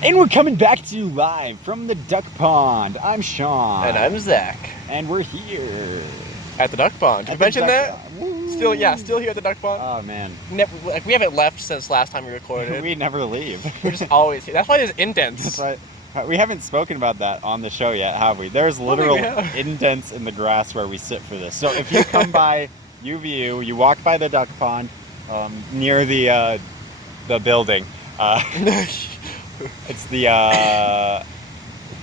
And we're coming back to you live from the duck pond. I'm Sean. And I'm Zach. And we're here. At the duck pond. Did you mention that? Still here at the duck pond. Oh, man. We haven't left since last time we recorded. We never leave. We're just always here. That's why there's indents. That's right. We haven't spoken about that on the show yet, have we? There's literal indents in the grass where we sit for this. So if you come by UVU, you walk by the duck pond near the building. It's the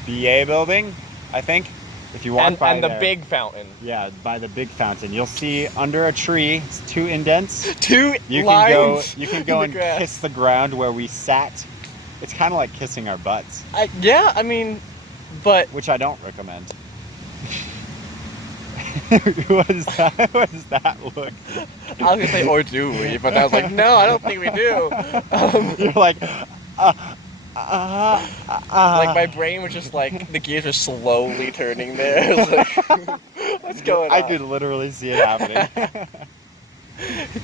BA building, I think. If you walk by the there, big fountain. Yeah, by the big fountain, you'll see under a tree two indents. You lines. You can go and kiss the ground where we sat. It's kind of like kissing our butts. But which I don't recommend. What is that? What does that look? I was gonna say, or do we? But I was like, no, I don't think we do. You're like, like my brain was just like the gears were slowly turning there. Like, what's going on? I could literally see it happening.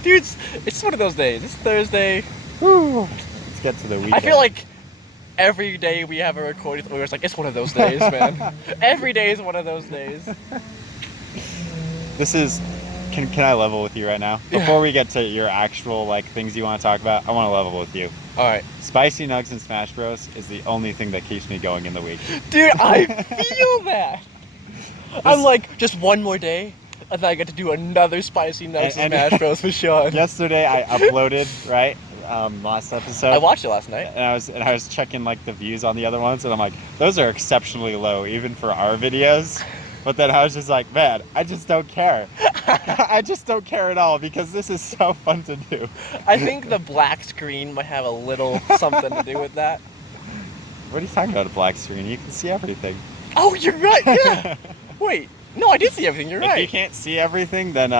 Dude, it's one of those days. It's Thursday. Woo. Let's get to the weekend. I feel like every day we have a recording, we're just like, it's one of those days, man. Every day is one of those days. This is. Can I level with you right now? Before we get to your actual things you want to talk about, I want to level with you. All right. Spicy Nuggs and Smash Bros is the only thing that keeps me going in the week. Dude, I feel that. I'm like, just one more day, and then I get to do another Spicy Nuggs and Smash Bros for Sean. Yesterday I uploaded last episode. I watched it last night, and I was checking the views on the other ones, and I'm like, those are exceptionally low even for our videos. But then I was just like, man, I just don't care. I just don't care at all because this is so fun to do. I think the black screen might have a little something to do with that. What are you talking about, a black screen? You can see everything. Oh, you're right, yeah. Wait, no, I did see everything, you're right. If you can't see everything, then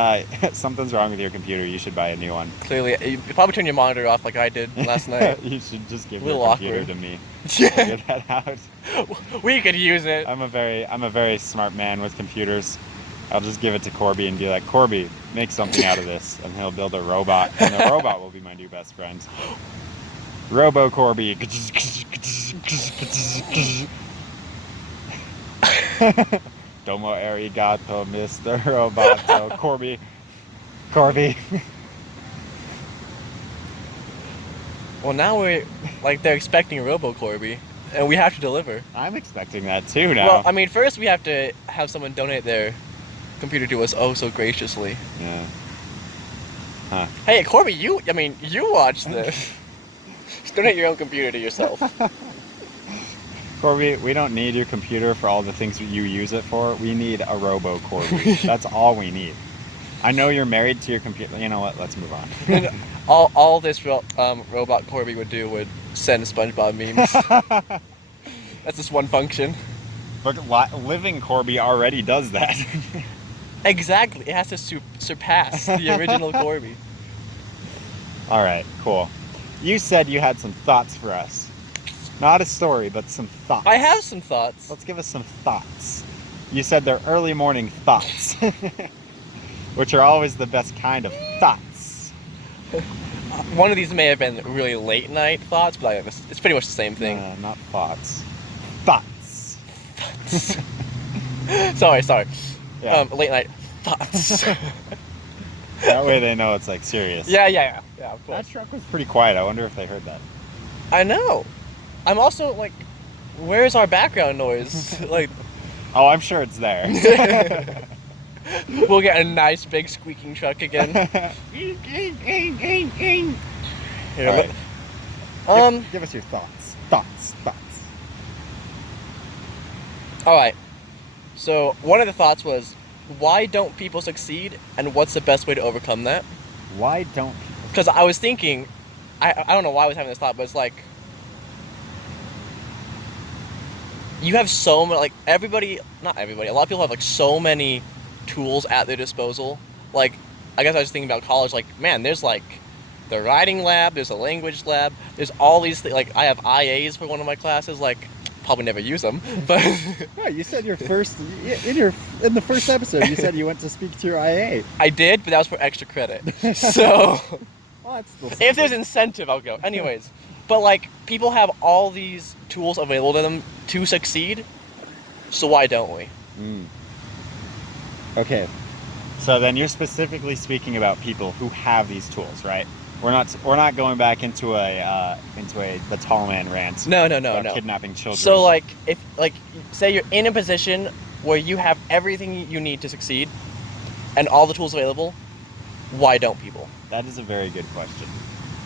something's wrong with your computer. You should buy a new one. Clearly, you probably turn your monitor off like I did last night. You should just give your computer to me. Yeah. Get that out. We could use it. I'm a very smart man with computers. I'll just give it to Corby and be like, Corby, make something out of this, and he'll build a robot, and the robot will be my new best friend. Robo Corby. Domo arigato, Mr. Roboto. Corby. Well, now they're expecting Robo Corby, and we have to deliver. I'm expecting that too now. Well, I mean, first we have to have someone donate their computer to us so graciously. Yeah. Huh. Hey, Corby, you watch this. Just donate your own computer to yourself. Corby, we don't need your computer for all the things that you use it for. We need a Robo Corby. That's all we need. I know you're married to your computer. You know what? Let's move on. And all this robot Corby would do would send SpongeBob memes. That's just one function. But living Corby already does that. Exactly. It has to surpass the original Corby. All right, cool. You said you had some thoughts for us. Not a story, but some thoughts. I have some thoughts. Let's give us some thoughts. You said they're early morning thoughts, which are always the best kind of thoughts. One of these may have been really late night thoughts, but it's pretty much the same thing. Not thoughts. Thoughts. Sorry. Yeah. Late night thoughts. That way they know it's serious. Yeah, of course. That truck was pretty quiet. I wonder if they heard that. I know. I'm also where's our background noise? Oh, I'm sure it's there. We'll get a nice big squeaking truck again. Here, right. Give us your thoughts. All right. So one of the thoughts was, why don't people succeed, and what's the best way to overcome that? Why don't people? Because I was thinking, I don't know why I was having this thought, but it's you have so many, not everybody, a lot of people have so many tools at their disposal. I guess I was thinking about college, man, there's the writing lab, there's a language lab, there's all these things, I have IAs for one of my classes, probably never use them, but... Right, you said in the first episode, you said you went to speak to your IA. I did, but that was for extra credit, so... Well, that's still if there's incentive, I'll go. Anyways, but people have all these tools available to them to succeed, so why don't we? Okay, so then you're specifically speaking about people who have these tools, right? We're not going back into the tall man rant. No. Kidnapping children. So if say you're in a position where you have everything you need to succeed, and all the tools available, why don't people? That is a very good question.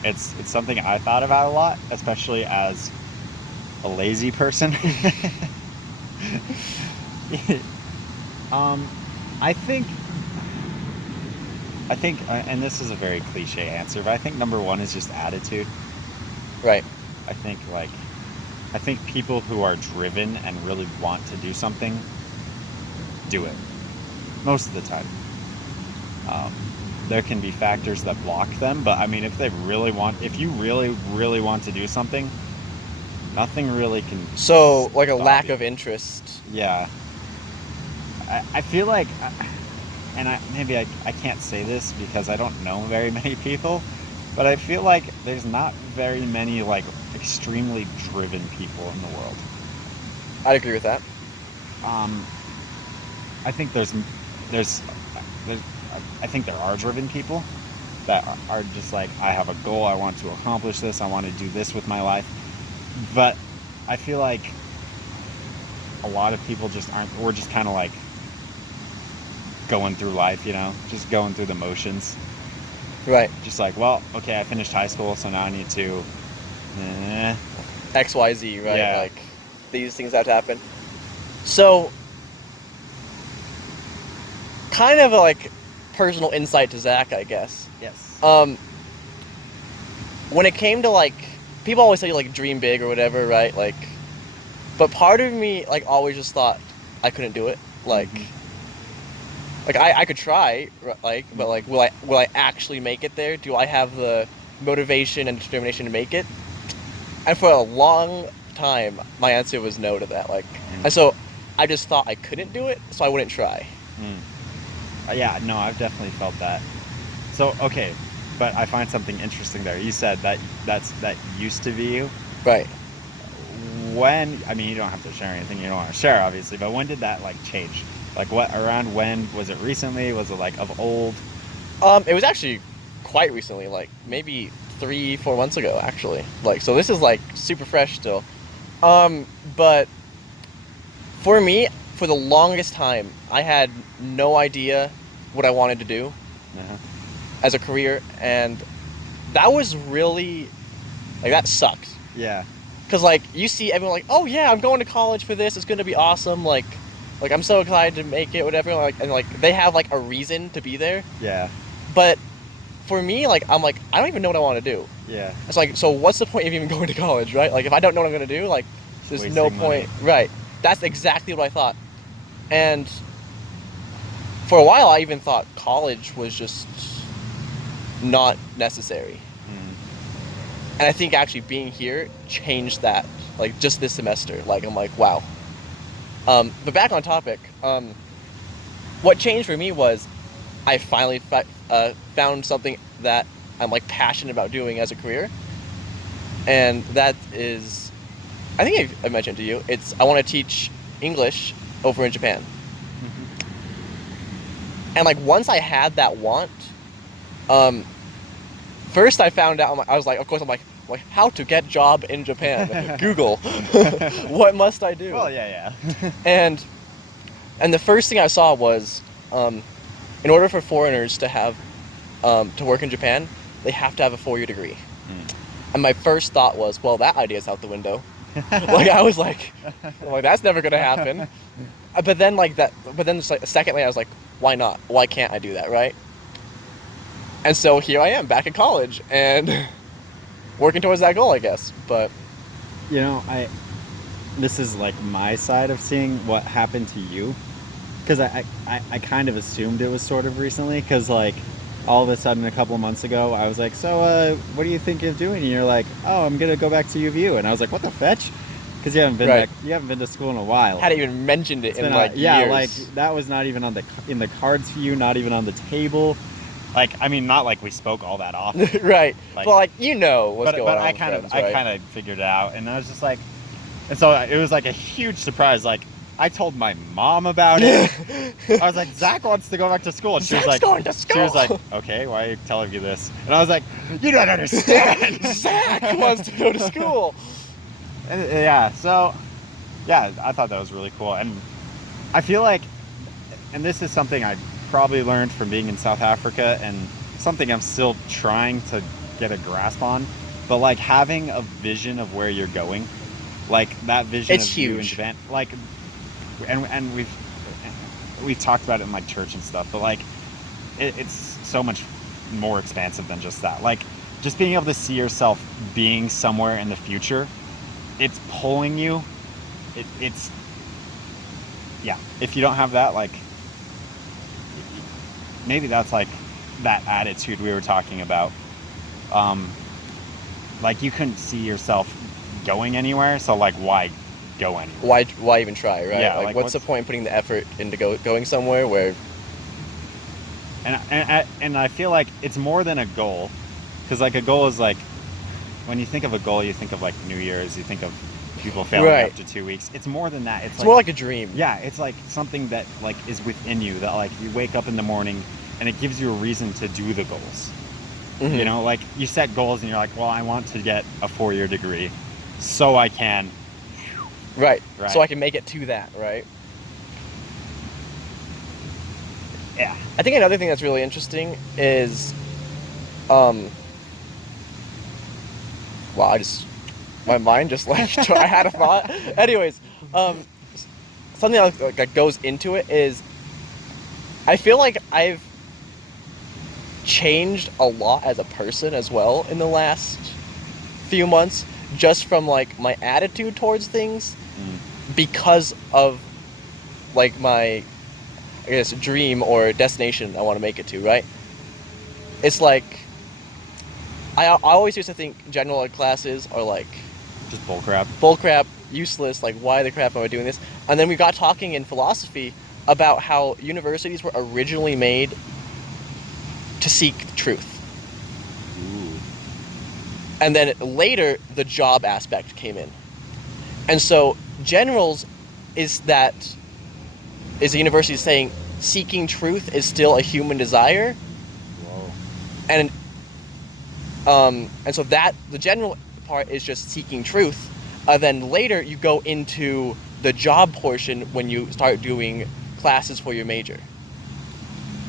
It's something I thought about a lot, especially as a lazy person. I think, and this is a very cliche answer, but I think number one is just attitude. Right. I think people who are driven and really want to do something do it most of the time. There can be factors that block them, but I mean, if you really want to do something, nothing really can. So, like a lack of interest. Yeah. I feel like, and I can't say this because I don't know very many people, but I feel like there's not very many like extremely driven people in the world. I'd agree with that. I think I think there are driven people that are just like, I have a goal, I want to accomplish this, I want to do this with my life. But I feel like a lot of people just aren't, we're just kind of like going through life, just going through the motions. Right. Just like, well, okay, I finished high school, so now I need to XYZ, right? Yeah. Like these things have to happen. So kind of like personal insight to Zach, I guess. Yes. When it came to like, people always say like dream big or whatever, right? Like, but part of me like always just thought I couldn't do it. Like, like I could try, like, but like, will I actually make it there? Do I have the motivation and determination to make it? And for a long time, my answer was no to that. Like, and so I just thought I couldn't do it, so I wouldn't try. Yeah, no, I've definitely felt that. So, okay, but I find something interesting there. You said that used to be you. Right. When, I mean, you don't have to share anything you don't want to share, obviously, but when did that, like, change? Like, around when? Was it recently? Was it, like, of old? It was actually quite recently, like, maybe 3-4 months ago, actually. Like, so this is, like, super fresh still. But for me, for the longest time, I had no idea what I wanted to do as a career, and that was really, like, that sucked. Yeah. Because, like, you see everyone like, oh, yeah, I'm going to college for this, it's going to be awesome, like, I'm so excited to make it, whatever, like, and, like, they have, like, a reason to be there. Yeah. But for me, like, I'm like, I don't even know what I want to do. Yeah. It's like, so what's the point of even going to college, right? Like, if I don't know what I'm going to do, like, there's Wasting no point. money. Right. That's exactly what I thought. And for a while, I even thought college was just not necessary. And I think actually being here changed that, like, just this semester. Like, I'm like, wow. But back on topic, what changed for me was I finally found something that I'm, like, passionate about doing as a career. And that is, I think I mentioned to you, I want to teach English over in Japan. And, like, once I had that want, first I found out, I was like, of course, I'm like, how to get job in Japan? Google. What must I do? Well, yeah. And the first thing I saw was, in order for foreigners to have, to work in Japan, they have to have a 4-year degree. And my first thought was, well, that idea's out the window. Like, I was like, that's never gonna happen. But then, just like secondly, I was like, why not? Why can't I do that, right? And so here I am, back in college, and working towards that goal, I guess. But this is like my side of seeing what happened to you, because I kind of assumed it was sort of recently, because like all of a sudden a couple of months ago I was like, so what do you think of doing? And you're like, oh, I'm gonna go back to UVU, and I was like, what the fetch? Because you haven't been back, you haven't been to school in a while. Hadn't even mentioned it in like yeah, years. like that was not even in the cards for you, not even on the table. Like, I mean, not like we spoke all that often. Right. Like, but like, what's going on. But I kind of figured it out, and I was just like, And so it was like a huge surprise. Like, I told my mom about it. I was like, Zach wants to go back to school. And she was like, going to school. She was like, okay, why are you telling me this? And I was like, you don't understand. Zach wants to go to school. And, yeah, so, yeah, I thought that was really cool. And I feel like, and this is something I probably learned from being in South Africa and something I'm still trying to get a grasp on, but like having a vision of where you're going, like that vision It's of you in huge. Japan, like, and we've talked about it in like church and stuff, but like it's so much more expansive than just that. Like just being able to see yourself being somewhere in the future, it's pulling you. It's yeah. If you don't have that, like maybe that's like that attitude we were talking about. Like you couldn't see yourself going anywhere, so like why go anywhere? Why even try, right? Yeah, like like, what's the point in putting the effort into going somewhere where and I feel like it's more than a goal, because like a goal is like when you think of a goal, you think of like New Year's, you think of people failing Right. after 2 weeks. It's more than that. it's more like a dream. yeah, it's like something that like is within you, that like you wake up in the morning and it gives you a reason to do the goals. Mhm. You know, like you set goals and you're like, well, I want to get a 4-year degree so I can. Right. Right. So I can make it to that, right? Yeah. I think another thing that's really interesting is, wow, my mind just like, I had a thought. Anyways, something that goes into it is, I feel like I've changed a lot as a person as well in the last few months, just from like my attitude towards things, because of like my, I guess, dream or destination I want to make it to, right? It's like, I always used to think general ed classes are like Just bullcrap. bullcrap, useless, like why the crap am I doing this? And then we got talking in philosophy about how universities were originally made to seek truth. Ooh. And then later, the job aspect came in. And so generals is a university saying seeking truth is still a human desire. Whoa. And so that the general part is just seeking truth. Then later you go into the job portion when you start doing classes for your major.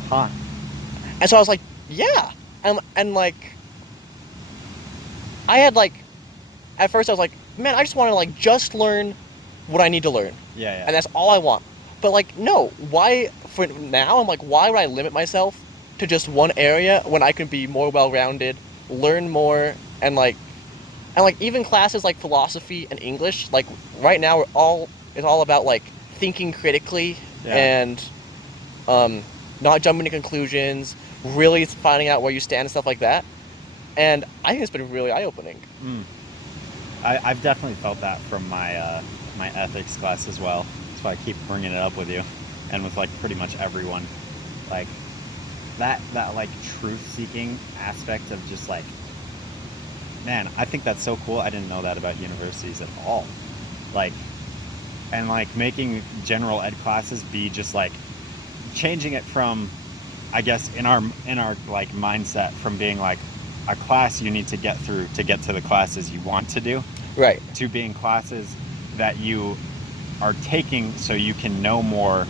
Huh. And so I was like, yeah. And like, I had like, at first I was like, man, I just want to like just learn what I need to learn. Yeah, yeah. And that's all I want. But like, no, why, for now, I'm like, why would I limit myself to just one area when I could be more well-rounded, learn more, and like even classes like philosophy and English, like right now it's all about like thinking critically and not jumping to conclusions, really finding out where you stand and stuff like that. And I think it's been really eye-opening. I've definitely felt that from my my ethics class as well. That's why I keep bringing it up with you, and with like pretty much everyone. Like that like truth-seeking aspect of just like, man, I think that's so cool. I didn't know that about universities at all. Like, and like making general ed classes be just like changing it from, I guess, in our like mindset, from being like a class you need to get through to get to the classes you want to do, Right. to being classes that you are taking so you can know more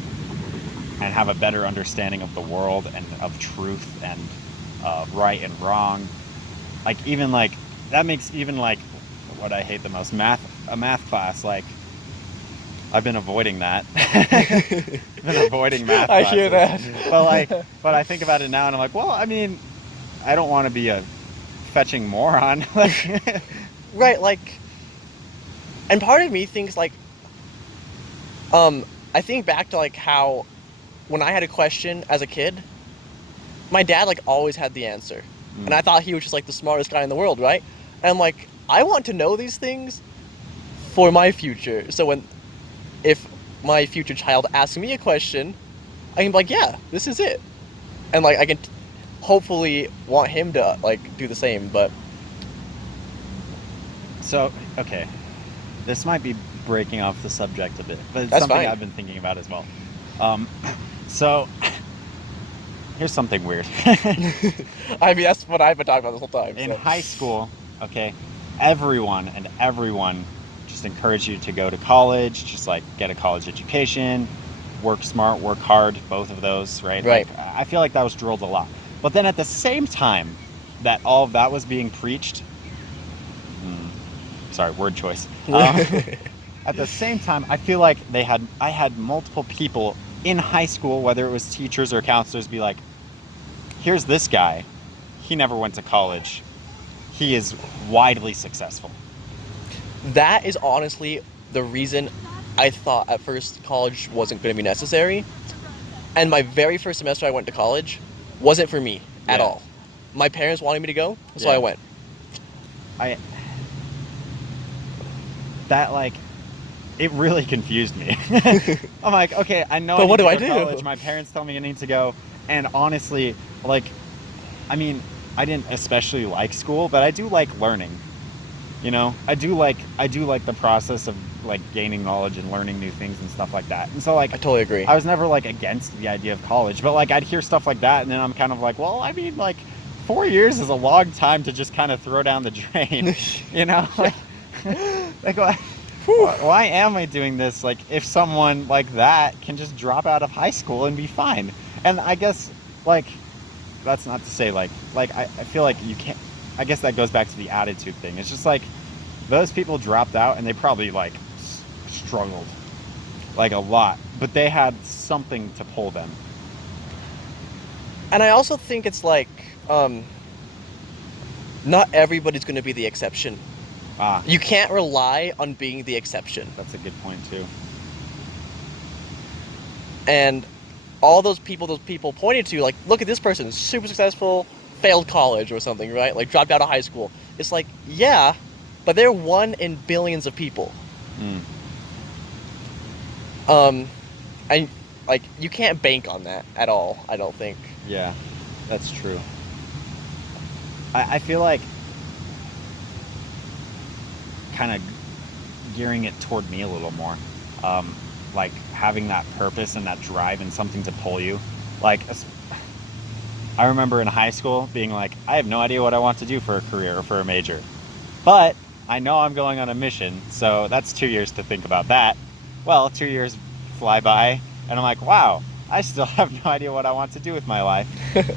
and have a better understanding of the world and of truth and right and wrong. Like even like that makes even like what I hate the most, a math class, like I've been avoiding that. Been avoiding math I classes. hear that. But I think about it now and I'm like, well, I mean, I don't want to be a fetching moron. Like, right, like, and part of me thinks like, I think back to like how when I had a question as a kid, my dad like always had the answer. And I thought he was just like the smartest guy in the world, right? And I'm like, I want to know these things for my future. So if my future child asks me a question, I can be like, yeah, this is it. And like, I can hopefully want him to like do the same, but. So, okay. this might be breaking off the subject a bit, but it's That's something fine. I've been thinking about as well. So here's something weird. I mean, that's what I've been talking about this whole time. In So. high school, okay, everyone just encouraged you to go to college, just like get a college education, work smart, work hard, both of those, right? Right. Like, I feel like that was drilled a lot. But then at the same time that all of that was being preached, sorry, word choice. At the same time, I feel like I had multiple people in high school, whether it was teachers or counselors, be like, here's this guy. He never went to college. He is widely successful. That is honestly the reason I thought at first college wasn't going to be necessary. And my very first semester I went to college wasn't for me at all. My parents wanted me to go, so I went. It really confused me. I'm like, okay, I know. But what do I to do? college. My parents tell me I need to go, and honestly, like, I mean, I didn't especially like school, but I do like learning. You know, I do like the process of like gaining knowledge and learning new things and stuff like that. And so like, I totally agree. I was never like against the idea of college, but like I'd hear stuff like that, and then I'm kind of like, well, I mean, like 4 years is a long time to just kind of throw down the drain. You know, like why am I doing this? Like, if someone like that can just drop out of high school and be fine. And I guess, like, that's not to say, like I feel like you can't, I guess that goes back to the attitude thing. It's just like, those people dropped out and they probably, like, struggled, like, a lot. But they had something to pull them. And I also think it's like, not everybody's going to be the exception. You can't rely on being the exception. That's a good point too. And all those people pointed to, like, look at this person, super successful, failed college or something, right? Like, dropped out of high school. It's like, yeah, but they're one in billions of people. And like, you can't bank on that at all, I don't think. Yeah, that's true. I feel like kind of gearing it toward me a little more, like having that purpose and that drive and something to pull you. Like, I remember in high school being like, I have no idea what I want to do for a career or for a major, but I know I'm going on a mission, so that's 2 years to think about that. Well, 2 years fly by, and I'm like, wow, I still have no idea what I want to do with my life.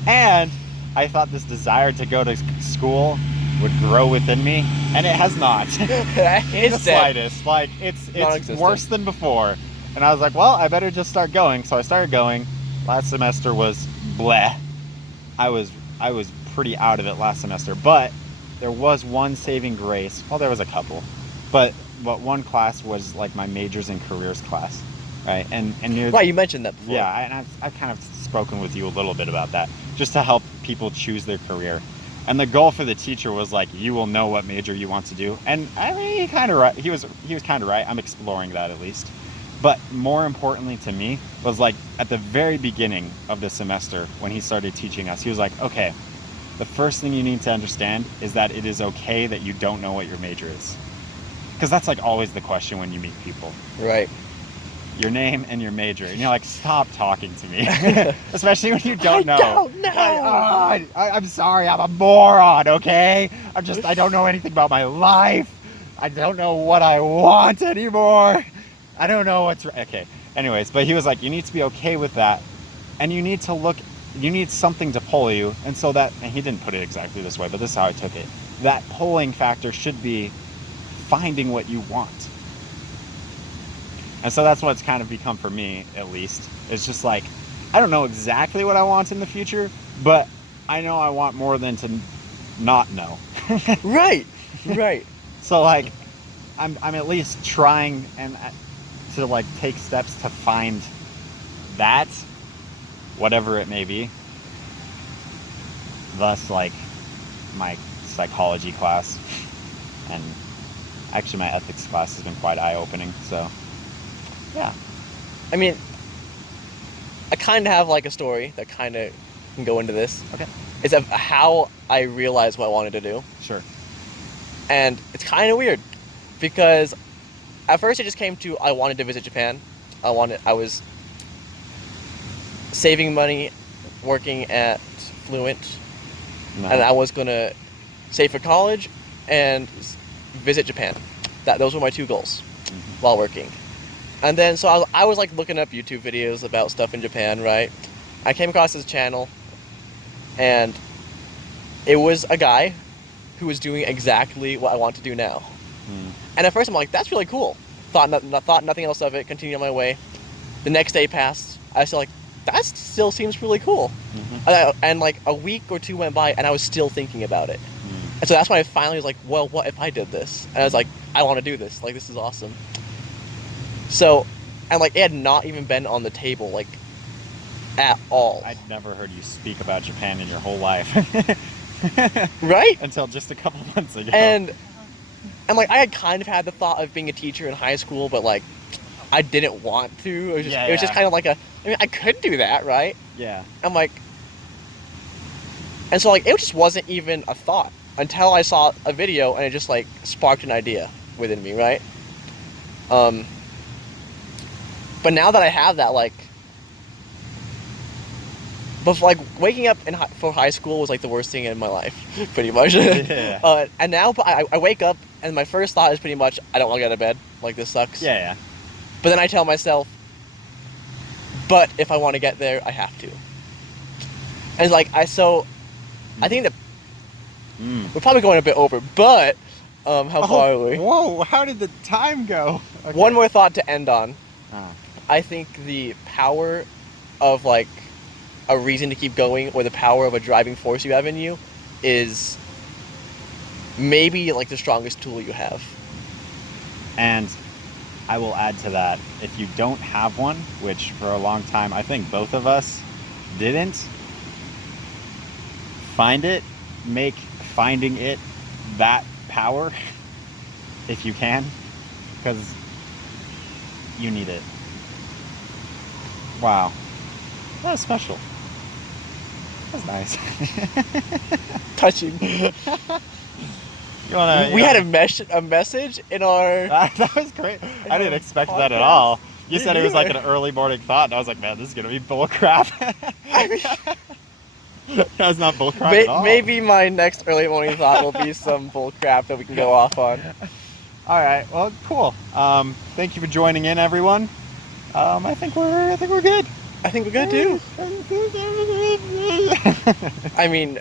And I thought this desire to go to school would grow within me, and it has not. In the slightest. Like, it's worse than before. And I was like, well, I better just start going. So I started going. Last semester was bleh. I was pretty out of it last semester, but there was one saving grace. Well, there was a couple, but one class was like my majors and careers class, right? And right, you mentioned that before. Yeah, and I've kind of spoken with you a little bit about that, just to help people choose their career. And the goal for the teacher was like, you will know what major you want to do. And I mean, he was kind of right. I'm exploring that at least. But more importantly to me was like at the very beginning of the semester when he started teaching us, he was like, okay, the first thing you need to understand is that it is okay that you don't know what your major is. Because that's like always the question when you meet people. Right. Your name and your major. And you're like, stop talking to me. Especially when you don't know. I don't know. Like, I'm sorry, I'm a moron, okay? I don't know anything about my life. I don't know what I want anymore. I don't know what's right. Okay. Anyways, but he was like, you need to be okay with that. And you need something to pull you. And so and he didn't put it exactly this way, but this is how I took it. That pulling factor should be finding what you want. And so that's what it's kind of become for me, at least. It's just like, I don't know exactly what I want in the future, but I know I want more than to not know. Right. So like, I'm at least trying and to like take steps to find that, whatever it may be. Thus, like, my psychology class, and actually my ethics class has been quite eye-opening, so yeah. I mean, I kind of have like a story that kind of can go into this. Okay. It's of how I realized what I wanted to do. Sure. And it's kind of weird because at first it just came to I wanted to visit Japan. I was saving money, working at Fluent, No. and I was gonna save for college and visit Japan. Those were my 2 goals while working. And then so I was like looking up YouTube videos about stuff in Japan, right? I came across this channel, and it was a guy who was doing exactly what I want to do now. And at first I'm like, that's really cool. Thought nothing else of it. Continued on my way. The next day passed. I was still like, that still seems really cool. And like a week or 2 went by, and I was still thinking about it. And so that's when I finally was like, well, what if I did this? And I was like, I want to do this. Like, this is awesome. So, and like, it had not even been on the table, like, at all. I'd never heard you speak about Japan in your whole life. Right? Until just a couple months ago. And like, I had kind of had the thought of being a teacher in high school, but like, I didn't want to. It was just kind of like I mean, I could do that, right? Yeah. I'm like, and so like, it just wasn't even a thought until I saw a video, and it just like sparked an idea within me, right? But now that I have that, like, but like waking up for high school was like the worst thing in my life, pretty much. Yeah. And now I wake up, and my first thought is pretty much, I don't want to get out of bed. Like, this sucks. Yeah. But then I tell myself, but if I want to get there, I have to. And it's like, I think that we're probably going a bit over, but how far are we? Whoa, how did the time go? Okay. One more thought to end on. I think the power of like a reason to keep going, or the power of a driving force you have in you, is maybe like the strongest tool you have. And I will add to that, if you don't have one, which for a long time I think both of us didn't, find it, make finding it that power if you can, because you need it. Wow, that was special. That was nice. Touching. We had a message in our... That was great. I didn't expect that at all. You said it was like an early morning thought, and I was like, man, this is going to be bull crap. That's not bull crap at all. Maybe my next early morning thought will be some bull crap that we can go off on. All right, well, cool. Thank you for joining in, everyone. I think we're good. I think we're good too. I mean,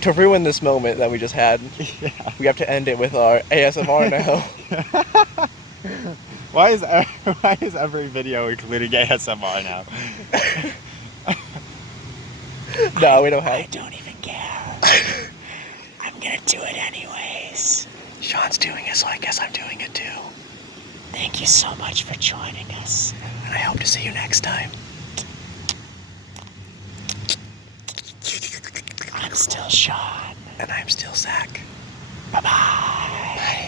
to ruin this moment that we just had, we have to end it with our ASMR now. Why is every video including ASMR now? No, we don't have. I don't even care. I'm gonna do it anyways. Sean's doing it, so I guess I'm doing it too. Thank you so much for joining us. And I hope to see you next time. I'm still Sean. And I'm still Zach. Bye-bye. Bye.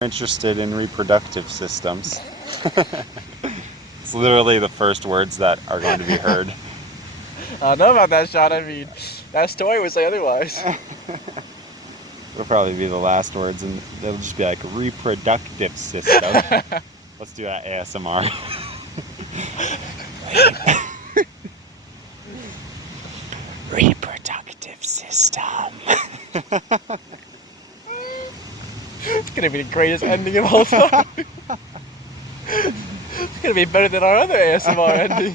Interested in reproductive systems. It's literally the first words that are going to be heard. I don't know about that, Sean. I mean, that story would say otherwise. It'll probably be the last words, and it'll just be like reproductive system. Let's do that ASMR. Reproductive system. It's gonna be the greatest ending of all time. It's gonna be better than our other ASMR ending.